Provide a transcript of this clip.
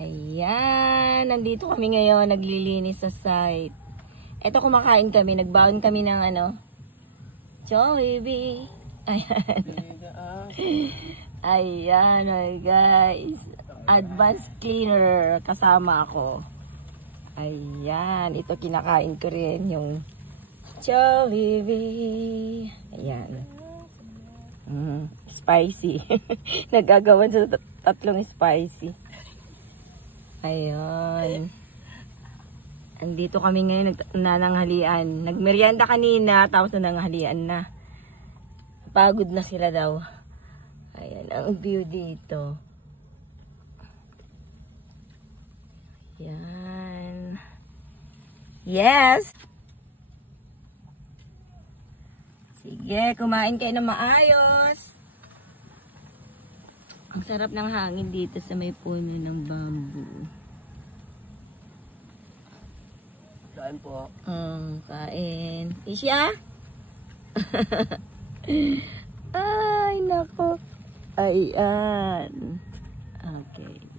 Ayan, nandito kami ngayon, naglilinis sa site. Eto, kumakain kami, nagbaon kami ng ano, Jollibee. Ayan. Ayan, oh guys. Advanced cleaner, kasama ako. Ayan, ito kinakain ko rin, yung Jollibee. Ayan. Spicy. Nagagawan sa tatlong spicy. Ayun. Andito kami ngayon nananghalian. Nagmerienda kanina, tapos nananghalian na. Pagod na sila daw. Ayan ang view dito. Ayan. Yes! Sige, kumain kayo na maayos. Ang sarap ng hangin dito sa may puno ng bamboo. Kain po. Kain. Isya? Ay, nako. Ayan. Okay.